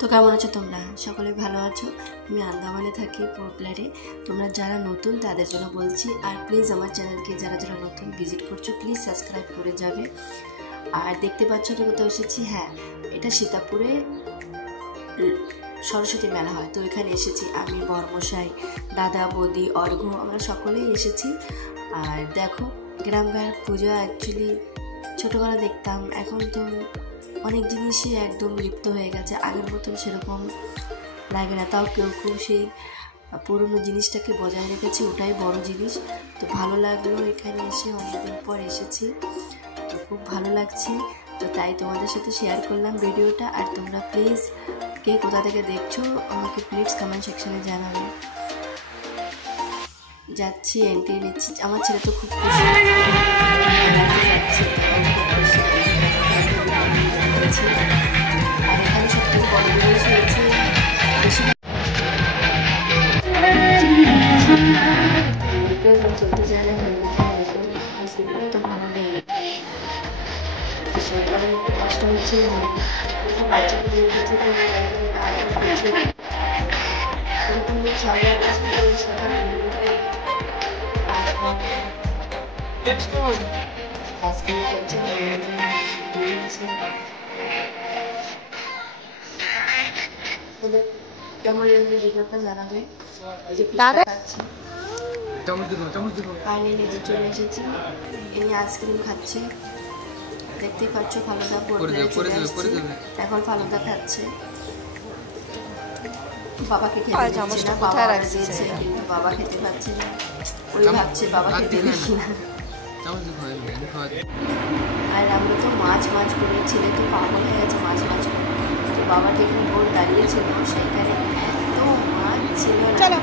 তো কেমন আছো তোমরা? সকলে ভালো আছো? আমি আন্দামানে থাকি, পোর্ট ব্লেয়ারে। তোমরা যারা নতুন তাদের জন্য বলছি, আর প্লিজ আমার চ্যানেলকে যারা যারা নতুন ভিজিট করছো প্লিজ সাবস্ক্রাইব করে যাবে। আর দেখতে পাচ্ছ তো কোথাও এসেছি, হ্যাঁ এটা সীতাপুরে সরস্বতী মেলা হয়, তো এখানে এসেছি আমি, বর্মশাই, দাদা, বৌদি, অর্ঘ্য, আমরা সকলেই এসেছি। আর দেখো গ্রামগাঁয়ের পুজো অ্যাকচুয়ালি ছোটোবেলা দেখতাম, এখন তো অনেক জিনিসই একদম লিপ্ত হয়ে গেছে, আগের মতন সেরকম লাগে না। তাও কেউ কেউ সেই পুরনো জিনিসটাকে বজায় রেখেছে, ওটাই বড় জিনিস। তো ভালো লাগলো এখানে এসে, অনেকদিন পর এসেছি, তো খুব ভালো লাগছে। তো তাই তোমাদের সাথে শেয়ার করলাম ভিডিওটা। আর তোমরা প্লিজ কে কোথা থেকে দেখছো আমাকে প্লিজ কমেন্ট সেকশনে জানাবে। যাচ্ছি, এন্ট্রি নিচ্ছি, আমার ছেলে তো খুব খুশি যাচ্ছে। আর এখানে সবথেকে বড় জিনিস হয়েছে চলতে চায় না, তো ভালো নেই, কষ্ট হচ্ছে। কেমন লাগবে ভিডিওটা জানাবে। ফাইনালি চলে এসেছি, ইনি আইসক্রিম খাচ্ছে, দেখতেই পাচ্ছ। ফালুদা এখন ফালুদা খাচ্ছে, বাবাকে খেতে দিচ্ছে না, বাবা দিয়েছে কিন্তু বাবা খেতে পাচ্ছে না, ওই ভাবছে বাবা খেতে দিচ্ছি না। আর আমরা তো মাছ করে, ছেলে তো পাগল হয়ে গেছে মাছ করে। তো বাবা ঠিক বোর্ড দাঁড়িয়েছিল, সেইখানে এত মাছ ছিল না,